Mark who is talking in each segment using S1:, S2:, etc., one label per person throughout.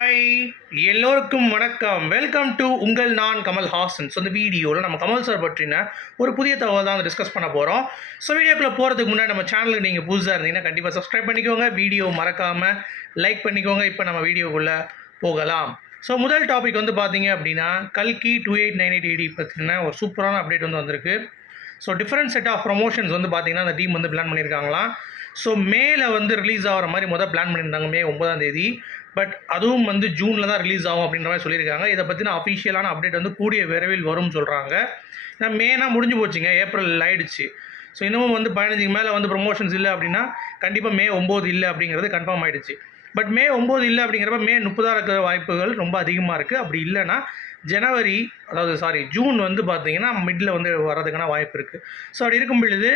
S1: Hi எல்லோருக்கும் வணக்கம். Welcome to உங்கள் நான் கமல் ஹாசன். ஸோ இந்த வீடியோவில் நம்ம கமல் சார் பற்றின ஒரு புதிய தகவல் தான் டிஸ்கஸ் பண்ண போகிறோம் ஸோ வீடியோக்குள்ளே போகிறதுக்கு முன்னாடி நம்ம சேனலுக்கு நீங்கள் புதுசாக இருந்தீங்கன்னா கண்டிப்பாக சப்ஸ்கிரைப் பண்ணிக்கோங்க. வீடியோ மறக்காமல் லைக் பண்ணிக்கோங்க. இப்போ நம்ம வீடியோக்குள்ளே போகலாம். ஸோ முதல் டாபிக் வந்து பார்த்தீங்க அப்படின்னா கல்கி two eight nine eight eighty பற்றின ஒரு சூப்பரான அப்டேட் வந்து வந்திருக்கு. So different set of promotions வந்து பார்த்தீங்கன்னா அந்த டீம் வந்து பிளான் பண்ணியிருக்காங்களாம் ஸோ மேல வந்து ரிலீஸ் ஆகிற மாதிரி முதல் பிளான் பண்ணியிருந்தாங்க. மே ஒன்பதாம் தேதி. பட் அதுவும் வந்து ஜூனில் தான் ரிலீஸ் ஆகும் அப்படின்ற மாதிரி சொல்லியிருக்காங்க. இதை பற்றின அஃபிஷியலான அப்டேட் வந்து கூடிய விரைவில் வரும்னு சொல்கிறாங்க ஏன்னா மேனாக முடிஞ்சு போச்சுங்க. ஏப்ரல் ஆயிடுச்சு. ஸோ இன்னமும் வந்து பதினஞ்சுக்கு மேலே வந்து ப்ரொமோஷன்ஸ் இல்லை அப்படின்னா கண்டிப்பாக மே ஒம்பது இல்லை அப்படிங்கிறது கன்ஃபார்ம் ஆயிடுச்சு. பட் மே ஒம்பது இல்லை அப்படிங்கிறப்ப மே முப்பதாக இருக்கிற வாய்ப்புகள் ரொம்ப அதிகமாக இருக்குது அப்படி இல்லைன்னா ஜனவரி அதாவது சாரி ஜூன் வந்து பார்த்தீங்கன்னா மிடில் வந்து வர்றதுக்கான வாய்ப்பு இருக்குது ஸோ அப்படி இருக்கும் பொழுது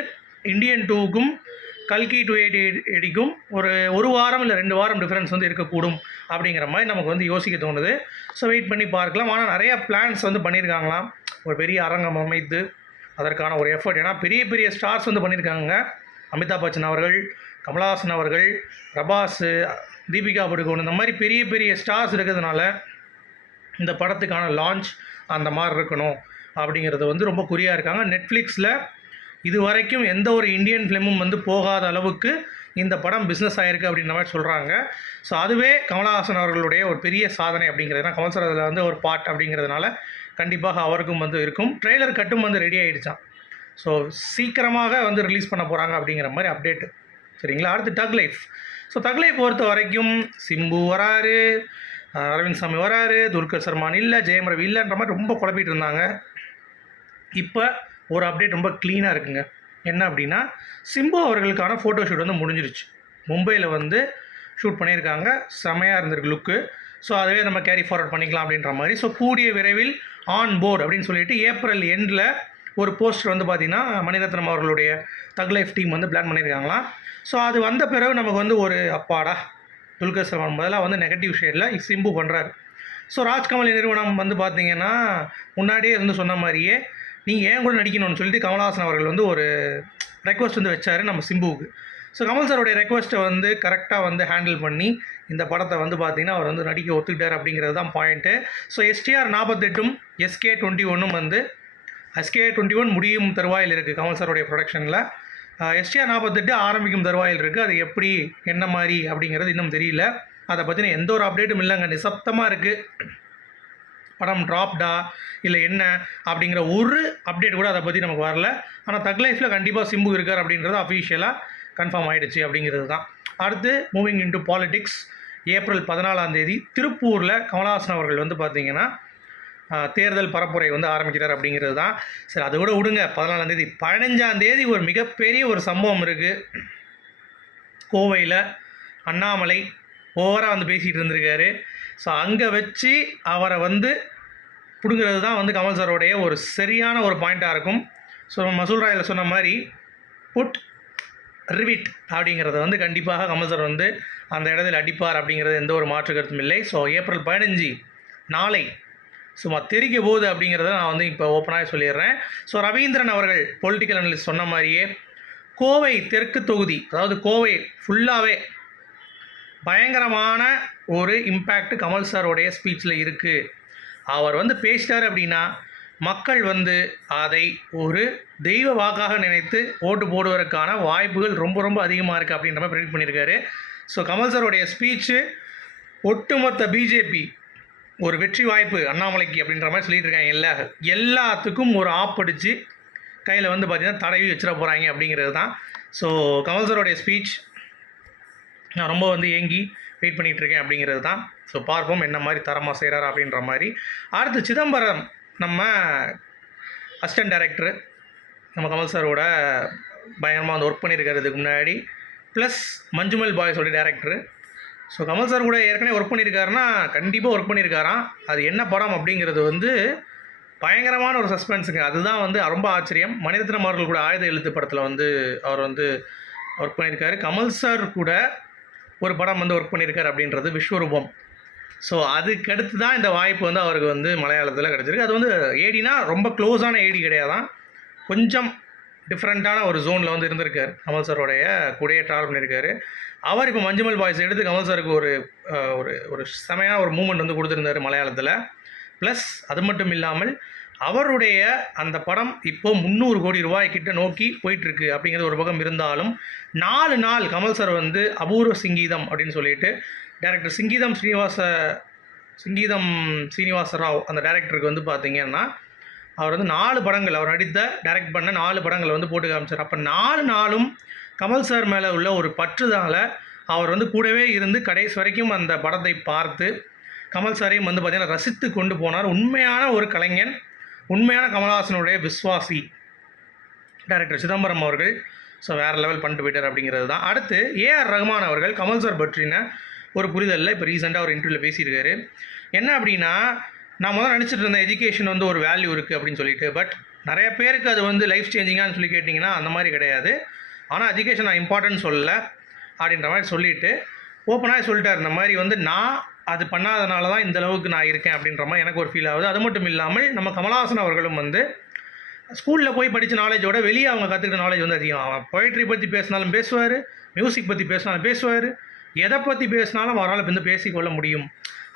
S1: இந்தியன் டூக்கும் கல்கி டூ எயிட் எடிக்கும் ஒரு ஒரு வாரம் இல்லை ரெண்டு வாரம் டிஃப்ரென்ஸ் வந்து இருக்கக்கூடும் அப்படிங்கிற மாதிரி நமக்கு வந்து யோசிக்க தோணுது. ஸோ வெயிட் பண்ணி பார்க்கலாம். ஆனால் நிறைய பிளான்ஸ் வந்து பண்ணியிருக்காங்களாம் ஒரு பெரிய அரங்கம் அமைத்து அதற்கான ஒரு எஃபர்ட் ஏன்னா பெரிய பெரிய ஸ்டார்ஸ் வந்து பண்ணியிருக்காங்க அமிதாப் பச்சன் அவர்கள் கமலஹாசன் அவர்கள் பிரபாஸ் தீபிகா படுகோன் இந்த மாதிரி பெரிய பெரிய ஸ்டார்ஸ் இருக்கிறதுனால இந்த படத்துக்கான லான்ச் அந்த மாதிரி இருக்கணும் அப்படிங்கிறது வந்து ரொம்ப குறியாக இருக்காங்க. நெட்ஃப்ளிக்ஸில் இது வரைக்கும் எந்த ஒரு இந்தியன் ஃபிலிமும் வந்து போகாத அளவுக்கு இந்த படம் பிஸ்னஸ் ஆகிருக்கு அப்படின்ற மாதிரி சொல்கிறாங்க ஸோ அதுவே கமலஹாசன் அவர்களுடைய ஒரு பெரிய சாதனை அப்படிங்கிறது. ஏன்னா கமல் சார் அதில் வந்து ஒரு பாட் அப்படிங்கிறதுனால கண்டிப்பாக அவருக்கும் வந்து இருக்கும். ட்ரெய்லர் கட்டும் வந்து ரெடி ஆகிடுச்சான் ஸோ சீக்கிரமாக வந்து ரிலீஸ் பண்ண போகிறாங்க அப்படிங்கிற மாதிரி அப்டேட் சரிங்களா? அடுத்து thug life so thug life பொறுத்த வரைக்கும் சிம்பு வராரு அரவிந்த் சாமி வராரு துர்கர் சர்மான் இல்லை ஜெயம் ரவி இல்லைன்ற மாதிரி ரொம்ப குழப்பிட்டு இருந்தாங்க. இப்போ ஒரு அப்டேட் ரொம்ப க்ளீனாக இருக்குங்க. என்ன அப்படின்னா சிம்பு அவர்களுக்கான ஃபோட்டோ ஷூட் வந்து முடிஞ்சிருச்சு. மும்பையில் வந்து ஷூட் பண்ணியிருக்காங்க. செமையாக இருந்திருக்கு லுக்கு ஸோ அதுவே நம்ம கேரி ஃபார்வர்ட் பண்ணிக்கலாம் அப்படின்ற மாதிரி. ஸோ கூடிய விரைவில் ஆன் போர்டு அப்படின்னு சொல்லிட்டு ஏப்ரல் எண்டில் ஒரு போஸ்டர் வந்து பார்த்திங்கன்னா மணிரத்னம் அவர்களுடைய தக் லைஃப் டீம் வந்து பிளான் பண்ணியிருக்காங்களாம் ஸோ அது வந்த பிறகு நமக்கு வந்து ஒரு அப்பாடா துல்கர் சல்மான் முதல்ல வந்து நெகட்டிவ் ஷேடில் சிம்பு பண்ணுறாரு ஸோ ராஜ்கமல் நிறுவனம் வந்து பார்த்தீங்கன்னா முன்னாடியே இருந்து சொன்ன மாதிரியே நீங்கள் ஏன் கூட நடிக்கணும்னு சொல்லிட்டு கமல்ஹாசன் அவர்கள் வந்து ஒரு ரெக்வஸ்ட் வந்து வச்சார் நம்ம சிம்புவுக்கு. ஸோ கமல் சாருடைய ரெக்வஸ்ட்டை வந்து கரெக்டாக வந்து ஹேண்டில் பண்ணி இந்த படத்தை வந்து பார்த்தீங்கன்னா அவர் வந்து நடிக்க ஒத்துக்கிட்டார் அப்படிங்கிறது தான் பாயிண்ட்டு ஸோ எஸ்டிஆர் நாற்பத்தெட்டும் எஸ்கே டுவெண்ட்டி ஒன்றும் வந்து எஸ்கே டுவெண்ட்டி ஒன் முடியும் தருவாயில் இருக்குது கமல் சாருடைய ப்ரொடக்ஷனில் எஸ்டிஆர் நாற்பத்தெட்டு ஆரம்பிக்கும் தருவாயில் இருக்குது அது எப்படி என்ன மாதிரி அப்படிங்கிறது இன்னும் தெரியல. அதை பற்றின எந்த ஒரு அப்டேட்டும் இல்லைங்க. நிசப்தமாக இருக்குது படம் ட்ராப்டா இல்லை என்ன? அப்படிங்கிற ஒரு அப்டேட் கூட அதை பற்றி நமக்கு வரல. ஆனால் தக் லைஃப்பில் கண்டிப்பாக சிம்பு இருக்கார் அப்படின்றது அஃபிஷியலாக கன்ஃபார்ம் ஆகிடுச்சு அப்படிங்கிறது தான். அடுத்து மூவிங் இன்டு பாலிடிக்ஸ் ஏப்ரல் பதினாலாம் தேதி திருப்பூரில் கமலஹாசன் அவர்கள் வந்து பார்த்தீங்கன்னா தேர்தல் பரப்புரை வந்து ஆரம்பிக்கிறார் அப்படிங்கிறது தான். சரி அதை கூட விடுங்க. பதினாலாம் தேதி பதினஞ்சாம் தேதி ஒரு மிகப்பெரிய ஒரு சம்பவம் இருக்குது கோவையில் அண்ணாமலை ஓவராக வந்து பேசிகிட்டு இருந்திருக்காரு. ஸோ அங்கே வச்சு அவரை வந்து பிடுங்கிறது தான் வந்து கமல் சாரோடைய ஒரு சரியான ஒரு பாயிண்ட்டாக இருக்கும். ஸோ நம்ம மசூல் ராயில் சொன்ன மாதிரி புட் ரிவிட் அப்படிங்கிறத வந்து கண்டிப்பாக கமல் சார் வந்து அந்த இடத்தில் அடிப்பார் அப்படிங்கிறது எந்த ஒரு மாற்று கருத்தும் இல்லை. ஸோ ஏப்ரல் பதினஞ்சு நாளை சும்மா தெரிக்க போகுது அப்படிங்கிறத நான் வந்து இப்போ ஓப்பனாக சொல்லிடுறேன். ஸோ ரவீந்திரன் அவர்கள் பொலிட்டிக்கல் அனலிஸ்ட் சொன்ன மாதிரியே கோவை தெற்கு தொகுதி அதாவது கோவை ஃபுல்லாகவே பயங்கரமான ஒரு இம்பேக்ட் கமல் சாரோடைய ஸ்பீச்சில் இருக்குது அவர் வந்து பேசிட்டார் அப்படின்னா மக்கள் வந்து அதை ஒரு தெய்வ வாக்காக நினைத்து ஓட்டு போடுவதற்கான வாய்ப்புகள் ரொம்ப ரொம்ப அதிகமாக இருக்குது அப்படின்ற மாதிரி ப்ரெடிக்ட் பண்ணியிருக்காரு ஸோ கமல் சாரோடைய ஸ்பீச்சு ஒட்டுமொத்த பிஜேபி ஒரு வெற்றி வாய்ப்பு அண்ணாமலைக்கு அப்படின்ற மாதிரி சொல்லிட்டு இருக்காங்க. எல்லா எல்லாத்துக்கும் ஒரு ஆப்படிச்சு கையில் வந்து பார்த்திங்கன்னா தடவி வச்சிட போகிறாங்க அப்படிங்கிறது தான். ஸோ கமல் சாரோடைய ஸ்பீச் நான் ரொம்ப வந்து ஏங்கி வெயிட் பண்ணிகிட்டு இருக்கேன் அப்படிங்கிறது தான். ஸோ பார்ப்போம் என்ன மாதிரி தரமாக செய்கிறார் அப்படின்ற மாதிரி. அடுத்து சிதம்பரம் நம்ம அசிஸ்டன்ட் டைரக்டர் நம்ம கமல் சாரோட பயங்கரமாக வந்து ஒர்க் பண்ணியிருக்கிறதுக்கு முன்னாடி ப்ளஸ் மஞ்சுமல் பாய்ஸோட டேரக்டரு ஸோ கமல் சார் கூட ஏற்கனவே ஒர்க் பண்ணியிருக்காருன்னா கண்டிப்பாக ஒர்க் பண்ணியிருக்காராம். அது என்ன படம் அப்படிங்கிறது வந்து பயங்கரமான ஒரு சஸ்பென்ஸுங்க அதுதான் வந்து ரொம்ப ஆச்சரியம். மணிரத்னம் அவர்கள் கூட ஆயுத எழுத்து படத்தில் வந்து அவர் வந்து ஒர்க் பண்ணியிருக்காரு. கமல் சார் கூட ஒரு படம் வந்து ஒர்க் பண்ணியிருக்காரு அப்படின்றது விஸ்வரூபம். ஸோ அதுக்கடுத்து தான் இந்த வாய்ப்பு வந்து அவருக்கு வந்து மலையாளத்தில் கிடச்சிருக்கு. அது வந்து ஏடினா ரொம்ப க்ளோஸான ஏடி கிடையாதான். கொஞ்சம் டிஃப்ரெண்ட்டான ஒரு ஜோனில் வந்து இருந்திருக்கார். கமல் சாரோடைய கூடையே ட்ராவல் பண்ணியிருக்காரு. அவர் இப்போ மஞ்சுமல் பாய்ஸ் எடுத்து கமல் சாருக்கு ஒரு ஒரு ஒரு செமையான ஒரு மூமெண்ட் வந்து கொடுத்துருந்தாரு மலையாளத்தில். ப்ளஸ் அது மட்டும் இல்லாமல் அவருடைய அந்த படம் இப்போ முந்நூறு கோடி ரூபாய் கிட்ட நோக்கி போயிட்டுருக்கு அப்படிங்கிறது ஒரு பக்கம் இருந்தாலும் நாலு நாள் கமல் சார் வந்து அபூர்வ சிங்கீதம் அப்படின்னு சொல்லிட்டு டேரக்டர் சிங்கீதம் ஸ்ரீனிவாச சிங்கீதம் சீனிவாச ராவ் அந்த டேரக்டருக்கு வந்து பார்த்தீங்கன்னா அவர் வந்து நாலு படங்கள் அவர் நடித்த டைரக்ட் பண்ண நாலு படங்களை வந்து போட்டு காமிச்சார். அப்போ நாலு நாளும் கமல் சார் மேலே உள்ள ஒரு பற்றுதால அவர் வந்து கூடவே இருந்து கடைசி வரைக்கும் அந்த படத்தை பார்த்து கமல் சாரையும் வந்து பார்த்திங்கன்னா ரசித்து கொண்டு போனார். உண்மையான ஒரு கலைஞன் உண்மையான கமல்ஹாசனுடைய விஸ்வாசி டைரக்டர் சிதம்பரம் அவர்கள். ஸோ வேறு லெவல் பண்ணிட்டு போயிட்டார் அப்படிங்கிறது தான். அடுத்து ஏஆர் ரஹ்மான் அவர்கள் கமல் சார் பற்றின ஒரு புரிதலில் இப்போ ரீசெண்டாக ஒரு இன்டர்வியூவில் பேசியிருக்காரு. என்ன அப்படின்னா நான் முதல்ல நினச்சிட்டு இருந்தேன் எஜுகேஷன் வந்து ஒரு வேல்யூ இருக்குது அப்படின்னு சொல்லிட்டு. பட் நிறைய பேருக்கு அது வந்து லைஃப் சேஞ்சிங்கான்னு சொல்லி கேட்டிங்கன்னா அந்த மாதிரி கிடையாது. ஆனால் எஜுகேஷன் நான் இம்பார்ட்டன்ட் சொல்லலை அப்படின்ற மாதிரி சொல்லிவிட்டு ஓப்பனாக சொல்லிட்டார். இந்த மாதிரி வந்து நான் அது பண்ணாதனால தான் இந்த அளவுக்கு நான் இருக்கேன் அப்படின்ற மாதிரி எனக்கு ஒரு ஃபீல் ஆகுது. அது மட்டும் இல்லாமல் நம்ம கமலஹாசன் அவர்களும் வந்து ஸ்கூலில் போய் படித்த நாலேஜோட வெளியே அவங்க கற்றுக்கிட்ட நாலேஜ் வந்து அதிகம். அவன் பொயட்ரி பற்றி பேசினாலும் பேசுவார் மியூசிக் பற்றி பேசினாலும் பேசுவார் எதை பற்றி பேசினாலும் அவரால் வந்து பேசிக்கொள்ள முடியும்.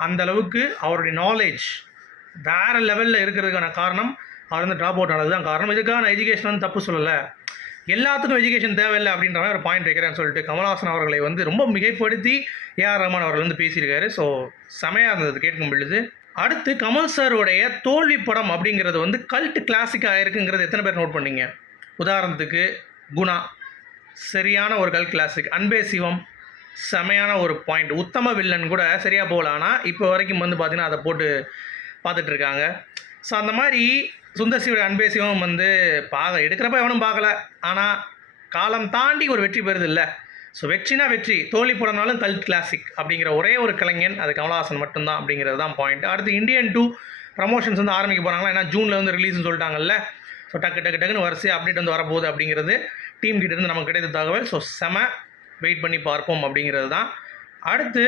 S1: அந்த அளவுக்கு அவருடைய நாலேஜ் வேறு லெவலில் இருக்கிறதுக்கான காரணம் அவர் வந்து ட்ராப் அவுட் ஆனது தான் காரணம் இதுக்கான எஜுகேஷன் வந்து தப்பு சொல்லலை. எல்லாத்துக்கும் எஜுகேஷன் தேவையில்லை அப்படின்ற மாதிரி ஒரு பாயிண்ட் வைக்கிறேன்னு சொல்லிட்டு கமல்ஹாசன் அவர்களை வந்து ரொம்ப மிகைப்படுத்தி ஏஆர் ரஹ்மான் அவர்கள் வந்து பேசியிருக்காரு. ஸோ செமையாக இருந்தது கேட்கும் பொழுது. அடுத்து கமல் சாருடைய தோல்வி படம் அப்படிங்கிறது வந்து கல்ட் கிளாசிக்காக இருக்குங்கிறது எத்தனை பேர் நோட் பண்ணீங்க? உதாரணத்துக்கு குணா. சரியான ஒரு கல் கிளாசிக் அன்பே சிவம். செமையான ஒரு பாயிண்ட் உத்தம வில்லன் கூட சரியாக போகல. ஆனால் இப்போ வரைக்கும் வந்து பார்த்தீங்கன்னா அதை போட்டு பார்த்துட்ருக்காங்க ஸோ அந்த மாதிரி சுந்தர்சியோட அன்பே சிவம் வந்து பாக எடுக்கிறப்ப எவனும் பார்க்கல ஆனால் காலம் தாண்டி ஒரு வெற்றி பெறுது இல்லை. ஸோ வெற்றினா வெற்றி. தோல்வி போடனாலும் கல் கிளாசிக் அப்படிங்கிற ஒரே ஒரு கலைஞன் அது கமலஹாசன் மட்டும்தான் அப்படிங்கிறது தான் பாயிண்ட் அடுத்து இந்தியன் டூ ப்ரமோஷன்ஸ் வந்து ஆரம்பிக்க போகிறாங்களா ஏன்னா ஜூனில் வந்து ரிலீஸ்னு சொல்லிட்டாங்கல்ல. ஸோ டக்கு டக்கு டக்குன்னு வரிசை அப்டேட் வந்து வரப்போகுது அப்படிங்கிறது டீம் கிட்டேருந்து நமக்கு கிடைத்த தகவல். ஸோ செம வெயிட் பண்ணி பார்ப்போம் அப்படிங்கிறது தான். அடுத்து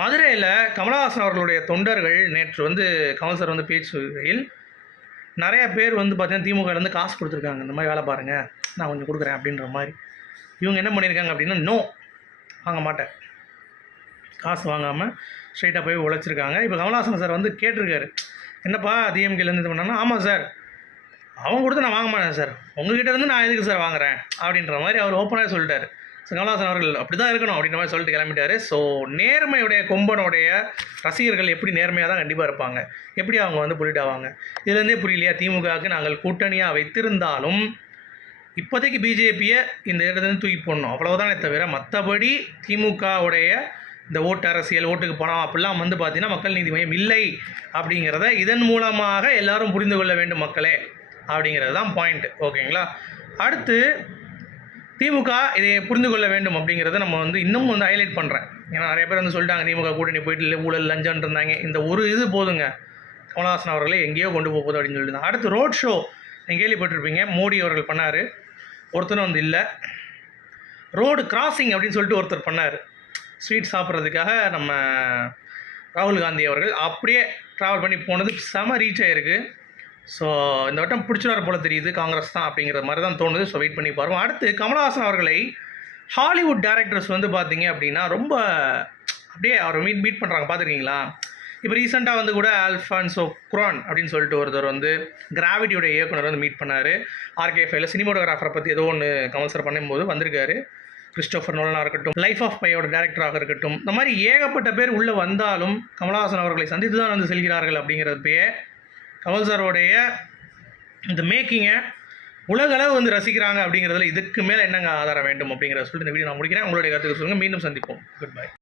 S1: மதுரையில் கமலஹாசன் அவர்களுடைய தொண்டர்கள் நேற்று வந்து கமல் சார் வந்து பேசுகையில் நிறையா பேர் வந்து பார்த்தீங்கன்னா திமுகலேருந்து காசு கொடுத்துருக்காங்க. இந்த மாதிரி வேலை பாருங்கள் நான் கொஞ்சம் கொடுக்குறேன் அப்படின்ற மாதிரி. இவங்க என்ன பண்ணியிருக்காங்க அப்படின்னா நோ வாங்க மாட்டேன். காசு வாங்காமல் ஸ்ட்ரைட்டாக போய் உழைச்சிருக்காங்க. இப்போ கமலஹாசன் சார் வந்து கேட்டிருக்காரு. என்னப்பா டிஎம்கேலேருந்து இது பண்ணாங்கன்னா? ஆமாம் சார். அவங்க கொடுத்து நான் வாங்க மாட்டேன் சார். உங்ககிட்ட இருந்து நான் எதுக்கு சார் வாங்குறேன்? அப்படின்ற மாதிரி அவர் ஓப்பனாக சொல்லிட்டாரு. கமலஹாசன் அவர்கள் அப்படி தான் இருக்கணும் அப்படின்ற மாதிரி சொல்லிட்டு கிளம்பிட்டாரு. ஸோ நேர்மையுடைய கொம்பனுடைய ரசிகர்கள் எப்படி நேர்மையாக தான் கண்டிப்பாக இருப்பாங்க? எப்படி அவங்க வந்து புள்ளிட்டாவாங்க இதுலேருந்தே புரியலையா? திமுகவுக்கு நாங்கள் கூட்டணியாக வைத்திருந்தாலும் இப்போதைக்கு பிஜேபியை இந்த இடத்துலேருந்து தூக்கி போடணும். அவ்வளவுதானே தவிர மற்றபடி திமுகவுடைய இந்த ஓட்டு அரசியல் ஓட்டுக்கு பணம் அப்படிலாம் வந்து பார்த்தீங்கன்னா மக்கள் நீதி மையம் இல்லை அப்படிங்கிறத இதன் மூலமாக எல்லாரும் புரிந்து கொள்ள வேண்டும் மக்களே அப்படிங்கிறது தான் பாயிண்ட் ஓகேங்களா அடுத்து திமுக இதை புரிந்து கொள்ள வேண்டும் அப்படிங்கிறத நம்ம வந்து இன்னும் வந்து ஹைலைட் பண்ணுறேன் ஏன்னா நிறைய பேர் வந்து சொல்லிட்டாங்க திமுக கூட்டணி போயிட்டு இல்லை ஊழல் லஞ்சம் இருந்தாங்க. இந்த ஒரு இது போதுங்க. கமலஹாசன் அவர்களை எங்கேயோ கொண்டு போக போகுது அப்படின்னு சொல்லிட்டு அடுத்து ரோட் ஷோ நீங்கள் கேள்விப்பட்டிருப்பீங்க. மோடி அவர்கள் பண்ணார். ஒருத்தனும் வந்து இல்லை. ரோடு கிராசிங் அப்படின்னு சொல்லிட்டு ஒருத்தர் பண்ணார். ஸ்வீட் சாப்பிட்றதுக்காக நம்ம ராகுல் காந்தி அவர்கள் அப்படியே ட்ராவல் பண்ணி போனது செம ரீச் ஆகிருக்கு ஸோ இந்த வட்டம் பிடிச்சினார் போல தெரியுது காங்கிரஸ் தான் அப்படிங்கிற மாதிரி தான் தோணுது. ஸோ வெயிட் பண்ணி பாருவோம் அடுத்து கமல்ஹாசன் அவர்களை ஹாலிவுட் டேரக்டர்ஸ் வந்து பார்த்தீங்க அப்படின்னா ரொம்ப அப்படியே அவர் மீட் மீட் பண்ணுறாங்க பார்த்துருக்கீங்களா? இப்போ ரீசெண்டாக வந்து கூட ஆல்ஃபான்சோ குரான் அப்படின்னு சொல்லிட்டு ஒருத்தர் வந்து கிராவிட்டியோட இயக்குனர் வந்து மீட் பண்ணார். ஆர்கே ஃபைல சினிமோட்டோகிராஃபரை பற்றி ஏதோ ஒன்று கமல் சார் பண்ணும்போது வந்திருக்காரு. கிறிஸ்டோஃபர் நோலனாக இருக்கட்டும் லைஃப் ஆஃப் பையோட டேரக்டராக இருக்கட்டும். இந்த மாதிரி ஏகப்பட்ட பேர் உள்ளே வந்தாலும் கமலஹாசன் அவர்களை சந்தித்து தான் வந்து செல்கிறார்கள் அப்படிங்கிறப்பயே கமல் சாரோடைய இந்த மேக்கிங்கை உலகளவு வந்து ரசிக்கிறாங்க அப்படிங்கிறதுல இதுக்கு மேலே என்னங்க ஆதாரம் வேண்டும் அப்படிங்கிறத சொல்லிட்டு இந்த வீடியோ நான் முடிக்கிறேன். உங்களுடைய கருத்துக்கு சொல்லுங்கள் மீண்டும் சந்திப்போம். Good bye